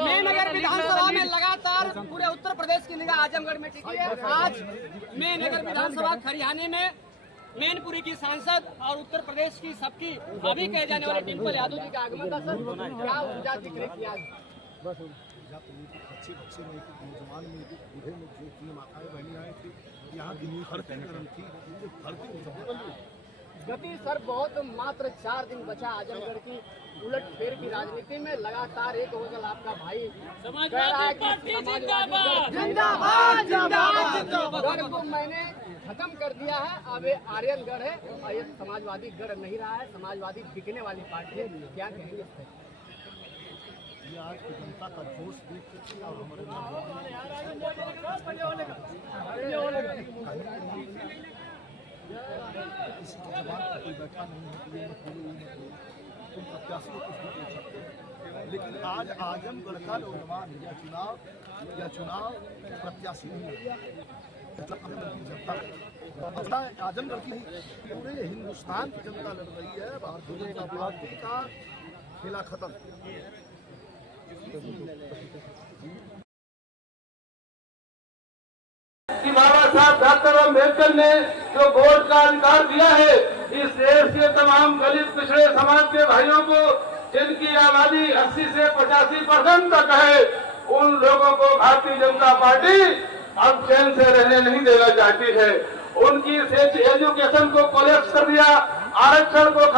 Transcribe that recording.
मेनगर विधानसभा में लगातार पूरे उत्तर प्रदेश की निगाह आजमगढ़ में टिकी है। आज मेनगर विधानसभा खरियाने में मैनपुरी की सांसद और उत्तर प्रदेश की सबकी अभी कहे जाने वाले डिम्पल यादव जी का आगमन था। सर, क्या ऊर्जा दिख रही थी आज? अच्छे बच्चे में नौजवान में बूढ़े में जो तीन माताएं बहनी आए थे, यहाँ की धरती गर्म थी, गति सर बहुत मात्र 4 दिन बचा आजमगढ़ की उलट फेर की राजनीति में। लगातार एक हो गया आपका भाई गढ़ को मैंने खत्म कर दिया है, अब ये आर्यन गढ़ है और ये समाजवादी गढ़ नहीं रहा है, समाजवादी बिकने वाली पार्टी है। क्या कहेंगे इस पर? ये आज की जनता का जोश देख सकते और हमारे इस जवान पर कोई बैठा नहीं है कि ये मत बोलो, ये मत बोलो, तुम प्रत्याशी को कुछ भी बोल सकते हो। लेकिन आज आजमगढ़ का नौजवान या चुनाव प्रत्याशी नहीं है, जनता आजमगढ़ की पूरे हिंदुस्तान की जनता लड़ रही है। भारतीय जनता पार्टी का खेला खत्म। कि बाबा साहब डॉक्टर अम्बेडकर ने जो वोट का अधिकार दिया है, इस देश के तमाम दलित पिछड़े समाज के भाइयों को, जिनकी आबादी 80 से 85% तक है, उन लोगों को भारतीय जनता पार्टी अब चैन से रहने नहीं देना चाहती है। उनकी एजुकेशन को कोलैप्स कर दिया, आरक्षण को